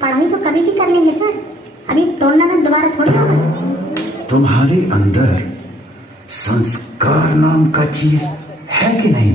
पढ़ाई तो कभी भी कर लेंगे सर, अभी टूर्नामेंट दोबारा थोड़ी होगा। तुम्हारे अंदर संस्कार नाम का चीज है कि नहीं?